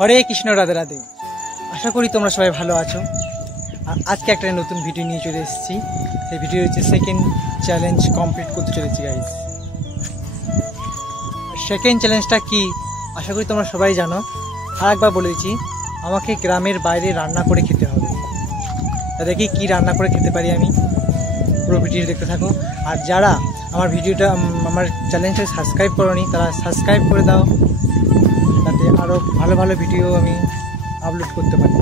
হরে কৃষ্ণ, রাধে রাধে। আশা করি তোমরা সবাই ভালো আছো। আর আজকে একটা নতুন ভিডিও নিয়ে চলে এসেছি। সেই ভিডিও হচ্ছে সেকেন্ড চ্যালেঞ্জ কমপ্লিট করতে চলেছি গাইস। সেকেন্ড চ্যালেঞ্জটা কি আশা করি তোমরা সবাই জানো। আর একবার বলে দিচ্ছি, আমাকে গ্রামের বাইরে রান্না করে খেতে হবে। তা দেখি কী রান্না করে খেতে পারি আমি। পুরো ভিডিও দেখতে থাকো। আর যারা আমার ভিডিওটা আমার চ্যানেলটা সাবস্ক্রাইব করোনি তারা সাবস্ক্রাইব করে দাও, যাতে আরও ভালো ভালো ভিডিও আমি আপলোড করতে পারি।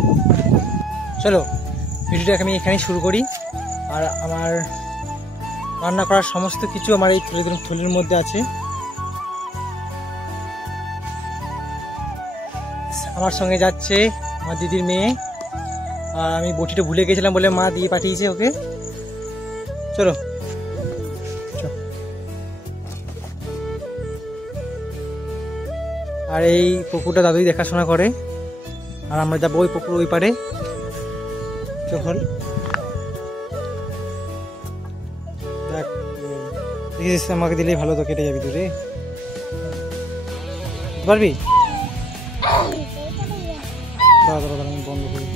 চলো ভিডিওটাকে আমি এখানেই শুরু করি। আর আমার রান্না করার সমস্ত কিছু আমার এই থলির মধ্যে আছে। আমার সঙ্গে যাচ্ছে আমার দিদির মেয়ে। আর আমি বটিটা ভুলে গেছিলাম বলে মা দিয়ে পাঠিয়েছে ওকে। চলো আর এই পুকুরটা দাদুই দেখাশোনা করে, আর আমরা যাবো ওই পুকুর ওই পারে। চল দেখ, দেখিস আমাকে দিলেই ভালো, তো কেটে যাবি তুই রে, পারবি? দাঁড়া দাঁড়া দাঁড়া, আমি বন্ধ করি।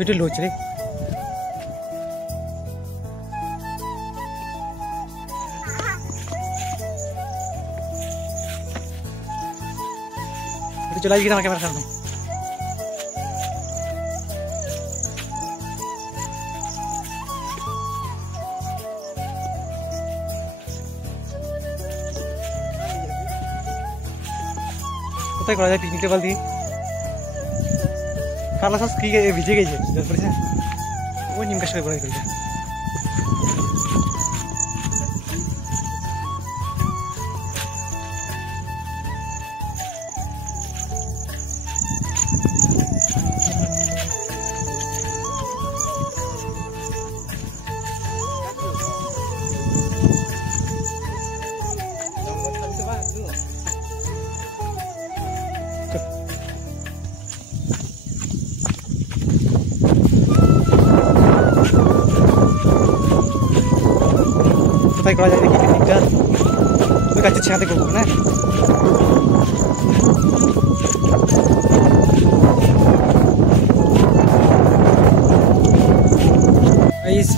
ভিডিও লোচ রে, চলে আসবি আমার ক্যামেরার সামনে। কোথায় করা যায় পিকনিক টেবিল দিয়ে? কালা সস কি ভিজে গেছে জল পড়েছে, ওই নিম গাছ করে ফেলছে। কোথায় করা যায় দেখি পিকনিকটা? ওই গাছের ছায়াতে করবো না?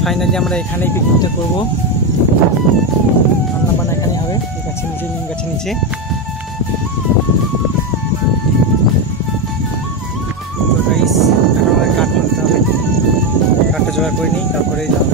ফাইনালি আমরা এখানেই পিকনিকটা করবো। রান্না বান্না এখানে হবে, এই গাছের নিচে, নিম গাছের নিচে। তো গাইস এখন আমাদের কাঠ আনতে হবে, কাঠটা জোগাড় করে নিই, তারপরে যাবো।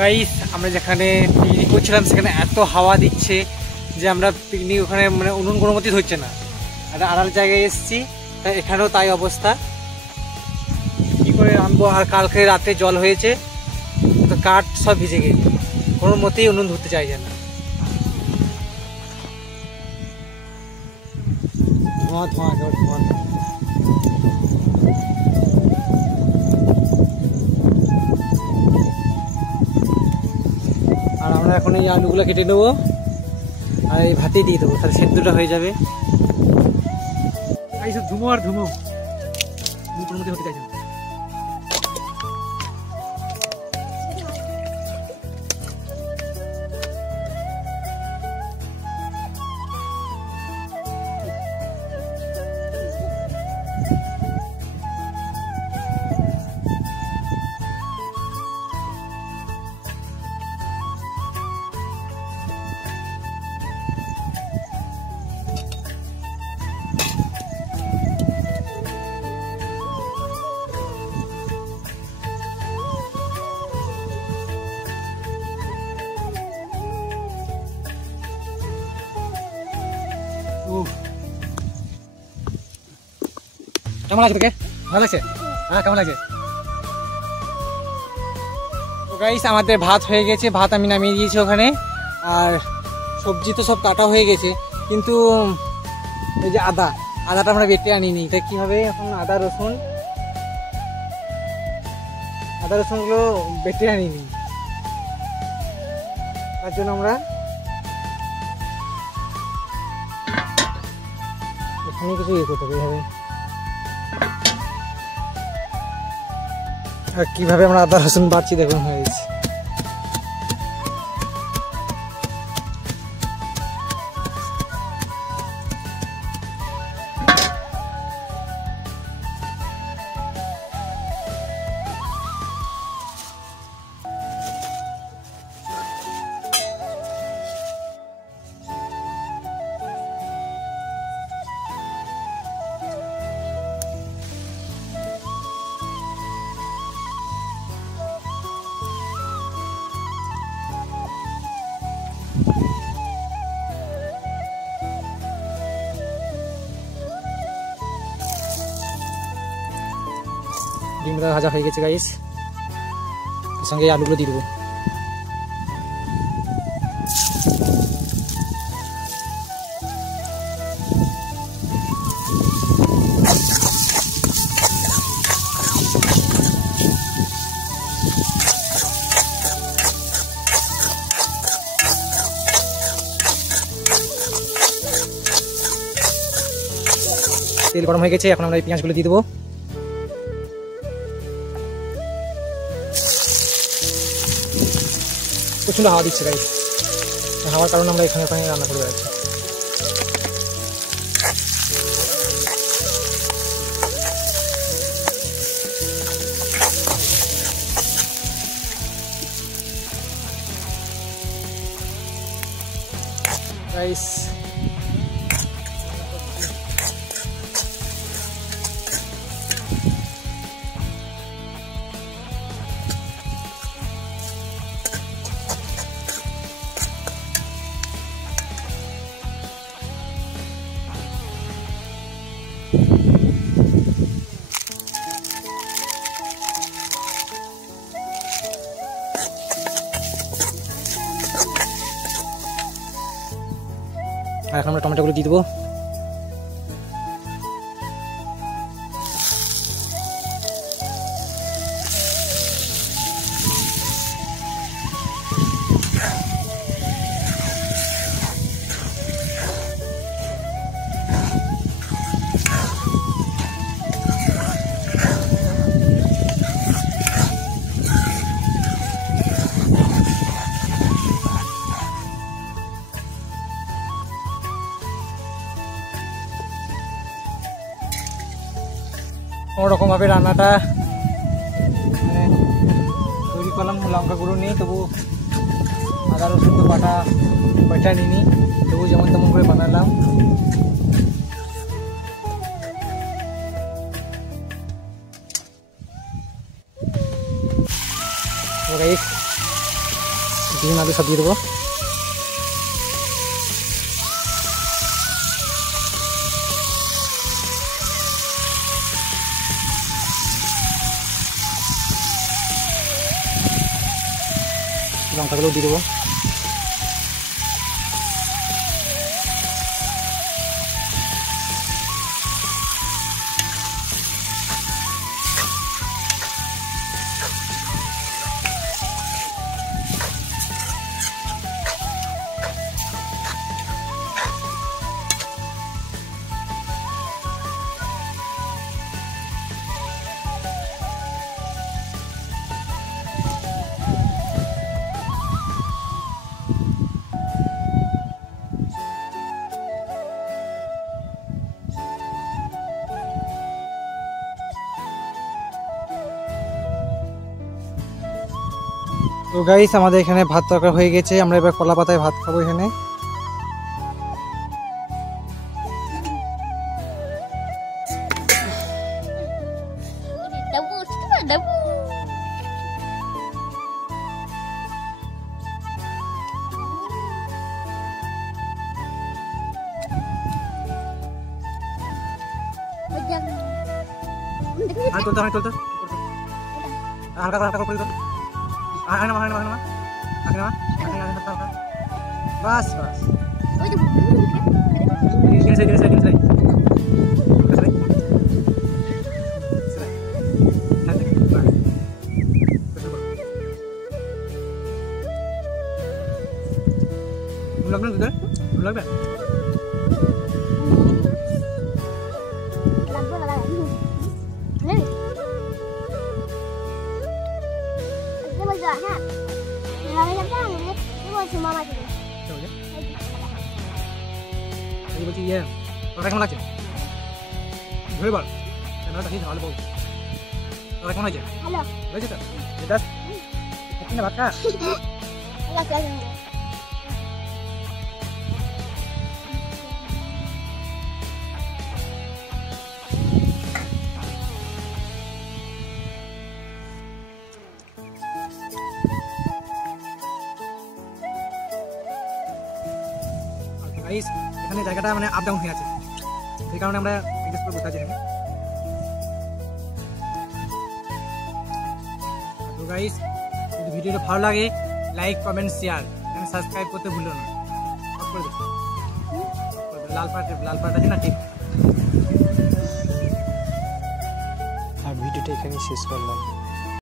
গাইস আমরা যেখানে পিকনিক করছিলাম সেখানে এত হাওয়া দিচ্ছে যে আমরা পিকনিক ওখানে মানে উনুন কোনো মতেই হচ্ছে না, একটা আড়াল জায়গায় এসেছি, তাই এখানেও তাই অবস্থা। কী করে আনবো? আর কালকে রাতে জল হয়েছে, তো কাঠ সব ভিজে গেছে, কোনো মতেই উনুন ধরতে চাইছে না। ধোঁয়া ধোঁয়া ধোঁয়া। আর আমরা এখন এই আলুগুলো কেটে নেবো আর এই ভাতেই দিয়ে দেবো, তাহলে সেদ্ধটা হয়ে যাবে। এইসব ধুমো আর ধুমো, কোনো মতে হতে চাইছে না। কেমন লাগছে তোকে? ভালো লাগছে? হ্যাঁ, কেমন লাগছে? তো গাইস, আমাদের ভাত হয়ে গেছে, ভাত আমি নামিয়ে দিয়েছি ওখানে। আর সবজি তো সব কাটা হয়ে গেছে, কিন্তু এই যে আদাটা আমরা বেটে আনিনি, তাই কি হবে এখন? আদা রসুনগুলো বেটে আনিনি, তার জন্য আমরা এখানে কিছু ইয়ে করতে হবে এইভাবে। আর কিভাবে আমরা আদা রসুন বাড়ছি দেখুন, হয়ে গেছে। ডিমটা ভাজা হয়ে গেছে গাইস, এর সঙ্গে আলুগুলো দিয়ে দেবো। তেল গরম হয়ে গেছে, এখন আমরা এই পেঁয়াজগুলো দিয়ে দেবো। প্রচণ্ড হাওয়া দিচ্ছে গাইস, হাওয়ার কারণে আমরা এখানে রান্না করে বেড়াচ্ছি। গাইস আর এখন আমরা টমেটোগুলো দিয়ে দেবো। কোনোরকমভাবে রান্নাটা মানে তৈরি করলাম, লঙ্কা গুঁড়ো নিয়ে, তবু আদা রসুন তো বাটা নিইনি, তবু যেমন তেমন করে বানালাম। ডিম আলু সব দিয়ে দেবো। লঙ্কাগুলো দিয়ে দেবো। তো গাইস আমাদের এখানে ভাত তরকারি হয়ে গেছে, আমরা এবার কলা পাতায় ভাত খাবো এখানে। হালকা করে হালকা করে দিও। বাস বাস লাগবে বলছি ইয়ে তোরা কেমন লাগছে ধরে বল ক্যামেরাটা ঠিক ভালো বল তোরা কেমন আছে ভালো হয়েছে তো দাস কিনে ভাত খা গাইস এখানে জায়গাটা মানে আপ ডাউন হয়ে আছে, সেই কারণে আমরা এডজাস্ট করে বসে আছি এখানে। তো গাইস যদি ভিডিওটা ভালো লাগে like comment share and subscribe করতে ভুলো না। অফ করে দাও, লাল পাট আছে না ঠিক। আর ভিডিওটা এখানেই শেষ করলাম।